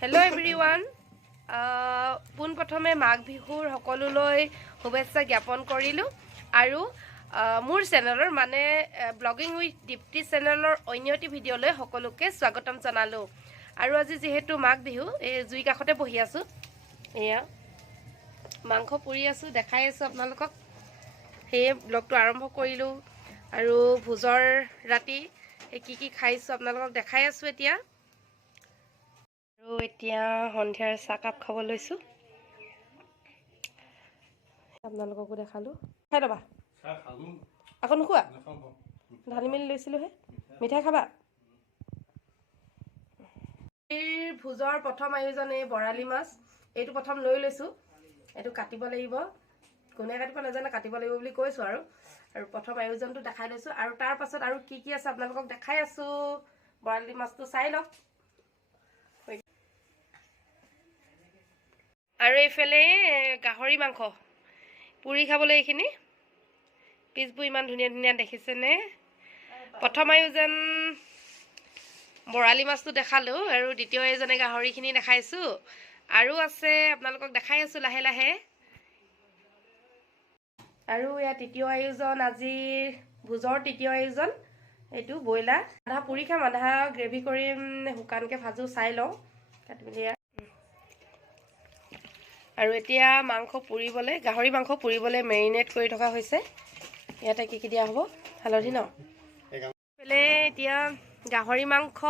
Hello' everyone পোনপ্ৰথমে মাঘ বিহুৰ সকলোলৈ শুভেচ্ছা জ্ঞাপন কৰিলোঁ আৰু মোৰ চেনেলৰ মানে ব্লগিং উইথ দীপ্তি চেনেলৰ অন্য এটি ভিডিঅ'লৈ সকলোকে স্বাগতম জনালোঁ। আৰু আজি যিহেতু মাঘ বিহু এই জুই কাষতে বহি আছোঁ, এয়া মাংস পুৰি আছোঁ, দেখাই আছোঁ আপোনালোকক। সেয়ে ব্লগটো আৰম্ভ কৰিলোঁ আৰু ভোজৰ ৰাতি কি খাইছোঁ আপোনালোকক দেখাই আছোঁ এতিয়া। আৰু এতিয়া সন্ধিয়াৰ চাহকাপ খাব লৈছোঁ, আপোনালোককো দেখালোঁ। খাই ল'বা, আকৌ নোখোৱা? ঢালি মেলি লৈছিলোঁহে, মিঠাই খাবা? ভোজৰ প্ৰথম আয়োজন এই বৰালি মাছ, এইটো প্ৰথম লৈ লৈছোঁ। এইটো কাটিব লাগিব, কোনে কাটিব নাজানে, কাটিব লাগিব বুলি কৈছোঁ আৰু প্ৰথম আয়োজনটো দেখাই লৈছোঁ। আৰু তাৰ পাছত আৰু কি কি আছে আপোনালোকক দেখাই আছোঁ। বৰালি মাছটো চাই লওক। আৰু এইফালে গাহৰি মাংস পুৰি খাবলৈ, এইখিনি পিচবোৰ ইমান ধুনীয়া ধুনীয়া দেখিছেনে। প্ৰথম আয়োজন বৰালি মাছটো দেখালোঁ আৰু দ্বিতীয় আয়োজনে গাহৰিখিনি দেখাইছোঁ। আৰু আছে আপোনালোকক দেখাই আছোঁ লাহে লাহে। আৰু ইয়াত তৃতীয় আয়োজন, আজিৰ ভোজৰ তৃতীয় আয়োজন এইটো ব্ৰইলাৰ। আধা পুৰি খাম, আধা গ্ৰেভি কৰিম, শুকানকৈ ভাজো, চাই লওঁ কাটি মেলি। আৰু এতিয়া মাংস পুৰিবলৈ, গাহৰি মাংস পুৰিবলৈ মেৰিনেট কৰি থকা হৈছে। ইয়াতে কি কি দিয়া হ'ব? হালধি ন। এইফালে এতিয়া গাহৰি মাংস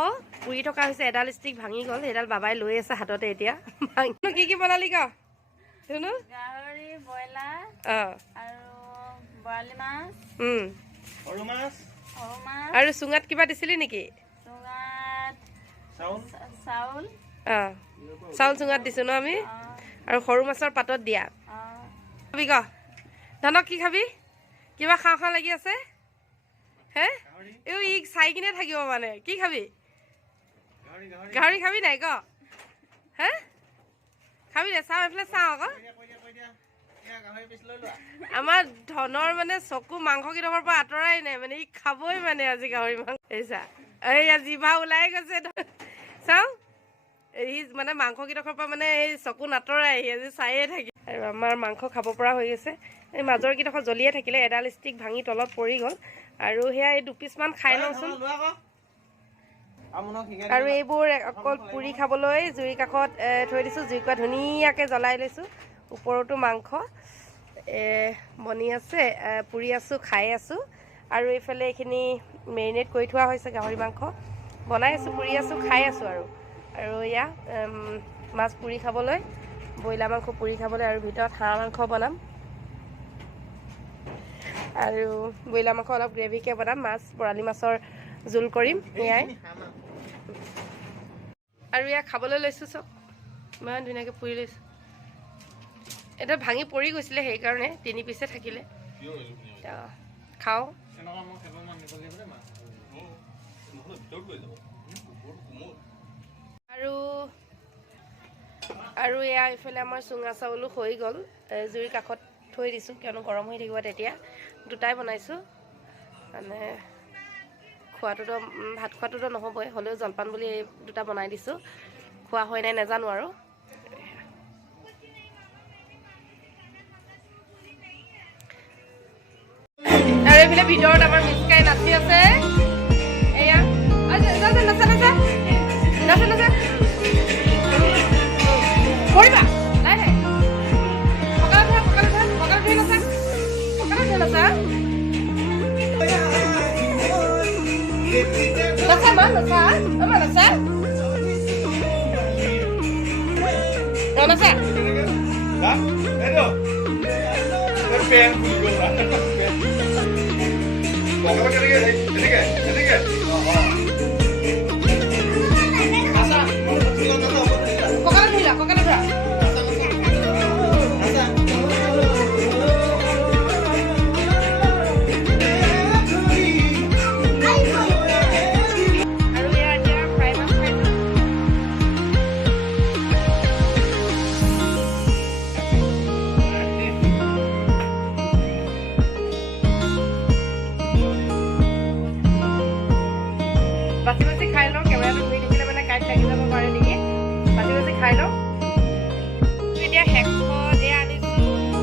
পুৰি থকা হৈছে। এডাল ষ্টিক ভাঙি গ'ল, সেইডাল বাবাই লৈ আছে হাততে এতিয়া। কি কি বনালি ক? গাহৰি, ব্ৰইলাৰ আৰু বৰালি মাছ, সৰু মাছ। সৰু মাছ আৰু চুঙাত কিবা দিছিলি নেকি? চুঙাত চাউল চাউল চুঙাত দিছোঁ ন আমি। আৰু সৰু মাছৰ পাতত দিয়া। খাবি ক? ধনক কি খাবি? কিবা খাওঁ খাওঁ লাগি আছে হে? এই ই চাই কিনে থাকিব মানে। কি খাবি? গাহৰি খাবি নাই ক? হে খাবি নাই? চাওঁ এইফালে চাওঁ আকৌ। আমাৰ ধনৰ মানে চকু মাংসকেইডোখৰৰ পৰা আঁতৰাই নাই, মানে ই খাবই মানে আজি গাহৰি মাংস। এইয়া জিভা ওলাই গৈছে, চাওঁ। সি মানে মাংসকেইডোখৰৰ পৰা মানে এই চকু নাতৰাই, সি আজি চায়ে থাকে। আৰু আমাৰ মাংস খাব পৰা হৈ গৈছে। এই মাজৰ কেইডোখৰ জ্বলিয়ে থাকিলে, এডাল ষ্টিক ভাঙি তলত পৰি গ'ল। আৰু সেয়া এই দুপিচমান খাই লওঁচোন। আৰু এইবোৰ অকল পুৰি খাবলৈ জুইৰ কাষত থৈ দিছোঁ। জুইকুৰা ধুনীয়াকৈ জ্বলাই লৈছোঁ। ওপৰতো মাংস বনি আছে, পুৰি আছোঁ, খাই আছোঁ। আৰু এইফালে এইখিনি মেৰিনেট কৰি থোৱা হৈছে গাহৰি মাংস, বনাই আছোঁ, পুৰি আছোঁ, খাই আছোঁ। আৰু এয়া মাছ পুৰি খাবলৈ, ব্ৰইলাৰ মাংস পুৰি খাবলৈ, আৰু ভিতৰত হাঁহ মাংস বনাম। আৰু ব্ৰইলাৰ মাংস অলপ গ্ৰেভিকৈ বনাম, মাছ বৰালি মাছৰ জোল কৰিম এয়াই। আৰু এয়া খাবলৈ লৈছোঁ, চব ইমান ধুনীয়াকৈ পুৰি লৈছোঁ। এটা ভাঙি পৰি গৈছিলে, সেইকাৰণে 3 পিচে থাকিলে। খাওঁ। আৰু এয়া এইফালে আমাৰ চুঙা চাউলো হৈ গ'ল, জুইৰ কাষত থৈ দিছোঁ, কিয়নো গৰম হৈ থাকিব তেতিয়া। দুটাই বনাইছোঁ, মানে খোৱাটোতো ভাত খোৱাটোতো নহ'বই, হ'লেও জলপান বুলি এই দুটা বনাই দিছোঁ। খোৱা হয় নাই নাজানো আৰু। আৰু এইফালে ভিতৰত আমাৰ মিচকাই নাচি আছে। এয়া নাচা নাচা নাচা নাচা কৰিবা নাই নাই সকালত ধৰা, সকালত ধৰা, সকালত ধৰি নাচা, সকালত ধৰি নাচা, নাচা মা, নাচা আমাৰ নাচা, নাচা। বাচি বাচি খাই লওঁ, কেমেৰাটো ধৰি থাকিলে মানে কাইট লাগি যাব পাৰে নেকি। বাচি বাচি খাই লওঁ এতিয়া শেষত এয়া আনিছোঁ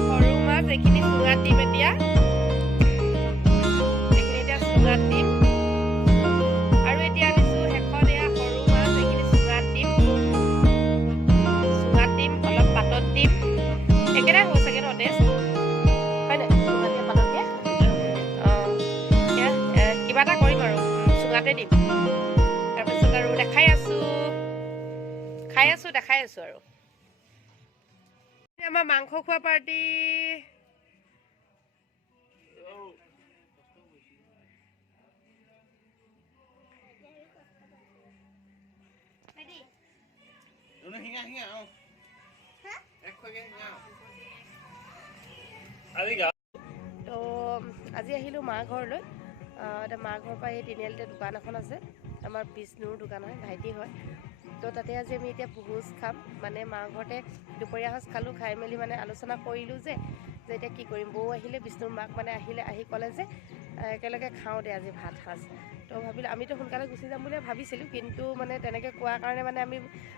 সৰু মাছ এইখিনি চুঙাত দিম এতিয়া এইখিনি এতিয়া চুঙাত দিম আৰু এতিয়া আনিছোঁ শেষত এয়া সৰু মাছ এইখিনি চুঙাত দিম অলপ পাতত দিম একেটাই হ'ব চাগে ন টেষ্ট হয় নাই চুঙাত দিয়া পাতত দিয়া অঁ এতিয়া কিবা এটা কৰিম আৰু চুঙাতে দিম তাৰপিছত আৰু দেখাই আছোঁ আৰু আমাৰ মাংস খোৱা পাৰ্টি তো আজি আহিলোঁ মা ঘৰলৈ এতিয়া মা ঘৰৰ পৰা এই তিনিআলিতে দোকান এখন আছে আমাৰ বিষ্ণুৰ দোকান হয় ভাইটি হয় তো তাতে আজি আমি এতিয়া ভোজ খাম মানে মা ঘৰতে দুপৰীয়া সাঁজ খালোঁ খাই মেলি মানে আলোচনা কৰিলোঁ যে এতিয়া কি কৰিম বৌ আহিলে বিষ্ণুৰ মাক মানে আহি ক'লে যে একেলগে খাওঁ দে আজি ভাত সাঁজ তো ভাবিলোঁ আমিতো সোনকালে গুচি যাম বুলি ভাবিছিলোঁ কিন্তু মানে তেনেকৈ কোৱাৰ কাৰণে মানে আমি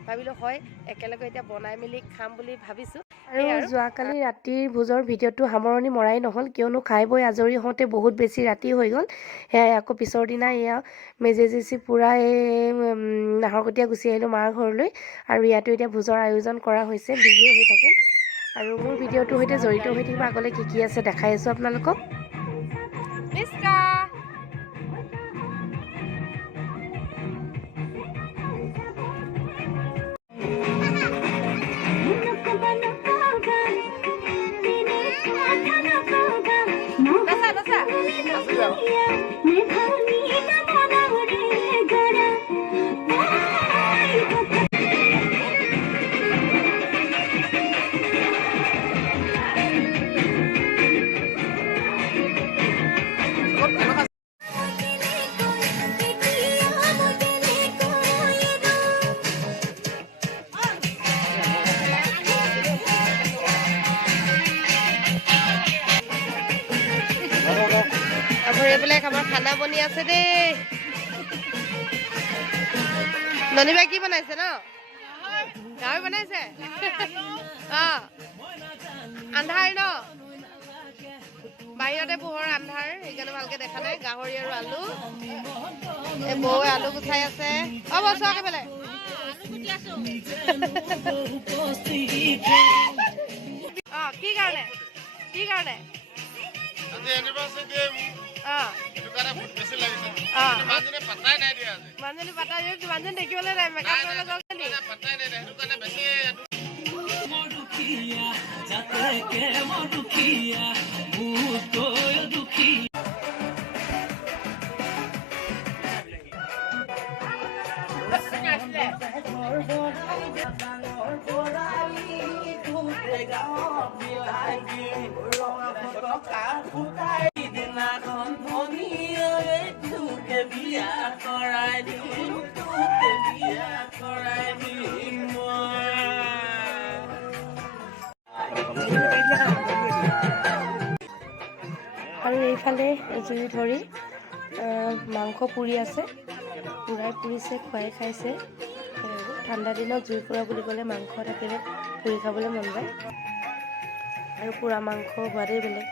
ভাবিলোঁ হয় একেলগে এতিয়া বনাই মেলি খাম বুলি ভাবিছোঁ আৰু যোৱাকালি ৰাতিৰ ভোজৰ ভিডিঅ'টো সামৰণি মৰাই নহ'ল কিয়নো খাই বৈ আজৰি হওঁতে বহুত বেছি ৰাতি হৈ গ'ল সেয়াই আকৌ পিছৰ দিনা এয়া মেজেজেচি পূৰা এই নাহৰকটীয়া গুচি আহিলোঁ মাৰ ঘৰলৈ আৰু ইয়াতো এতিয়া ভোজৰ আয়োজন কৰা হৈছে বিজিও হৈ থাকিম আৰু মোৰ ভিডিঅ'টোৰ সৈতে জড়িত হৈ থাকিব আগলৈ কি আছে দেখাই আছোঁ আপোনালোকক এইবিলাক আমাৰ খানা বনি আছে দেই ননিবা কি বনাইছে ন গাহৰি বনাইছে অঁ আন্ধাৰ ন বাহিৰতে পোহৰ আন্ধাৰ সেইকাৰণে ভালকে দেখা নাই গাহৰি আৰু আলু এই বৌৱে আলু গুচাই আছে অঁ বৌ চোৱা কেইফালে অঁ কি কাৰণে মানুহজনী পাতা মানুহজনী দেখিবলৈ নাই মেকআপ আৰু এইফালে জুই ধৰি মাংস পুৰি আছে পুৰিছে খুৱাই খাইছে ঠাণ্ডা দিনত জুই পুৰা বুলি ক'লে মাংস থাকিলে পুৰি খাবলৈ মন যায় আৰু পুৰা মাংস সোৱাদেই বেলেগ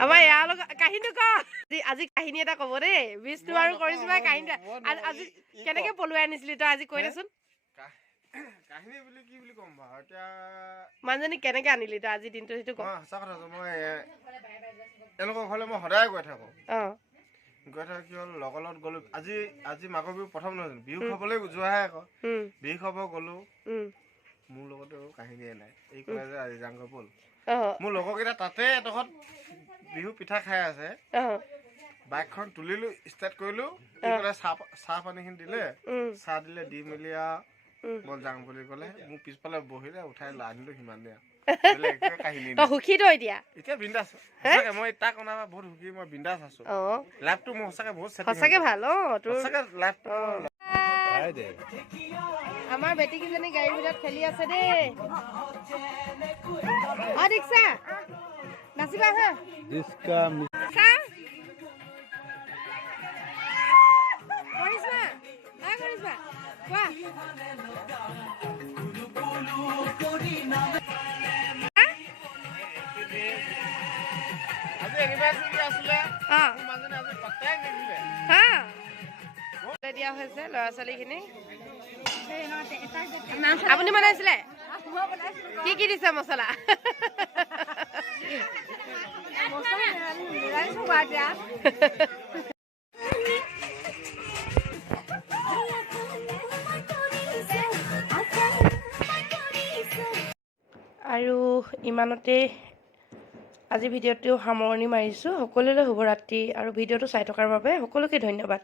আমাৰ ইয়াৰ লগত কাহিনী ক আজি কাহিনী এটা কব দেই বিষ্ণু আৰু কৰিশ্মা কাহিনী আজি কেনেকে পলুৱাই আনিছিলি তই আজি কৈ দেচোন কাহিনী বুলি কি বুলি কম বাৰু এতিয়া মানুহজনী কেনেকে আনিলি তই আজি দিনটো সেইটো ক সঁচা কথা মই এওঁলোকৰ ঘৰলৈ মই সদায় গৈ থাকো কি হ'ল লগৰ লগত গ'লো আজি মাঘৰ বিহু প্ৰথম নহয় বিহু খাবলৈ যোৱাহে আকৌ বিহু খাব গ'লো মোৰ লগতো কাহিনীয়ে নাই এই কলে যে আজি যাংগৈ ব'ল মোৰ লগৰকেইটা তাতে এডোখৰত বিহু পিঠা খাই আছে বাইকখন তুলিলো ষ্টাৰ্ট কৰিলো চাহ পানীখিনি দিলে চাহ দিলে দি মেলি আৰু বল যাওঁ বুলি ক'লে মোক পিছফালে বহিলে উঠাই আনিলো সিমান দিয়া বেলেগ একোৱে কাহিনী তই নাই সুখী তই এতিয়া এতিয়া বিন্দাছ সঁচাকে মই তাক অনা বহুত সুখী মই বিন্দাছ আছো অঁ লাইফটো মোৰ সঁচাকে বহুত সঁচাকে ভাল অঁ তোৰ সঁচাকে লাইফটো আমাৰ বেটীকেইজনী গাড়ীৰ ভিতৰত খেলি আছে দেই অঁ দীক্ষা নাচিবা হা কৰিশ্মা কৰিশ্মা কোৱা আজি এনিভাৰ্চাৰী আছিলে অঁ মোৰ মানুহজনে আজি পাত্তাই নিদিলে হা দিয়া হৈছে ল'ৰা ছোৱালীখিনি আপুনি বনাইছিলে কি কি দিছে মছলা আৰু ইমানতে আজি ভিডিঅ'টো সামৰণি মাৰিছোঁ সকলোলৈ শুভৰাত্ৰি আৰু ভিডিঅ'টো চাই থকাৰ বাবে সকলোকে ধন্যবাদ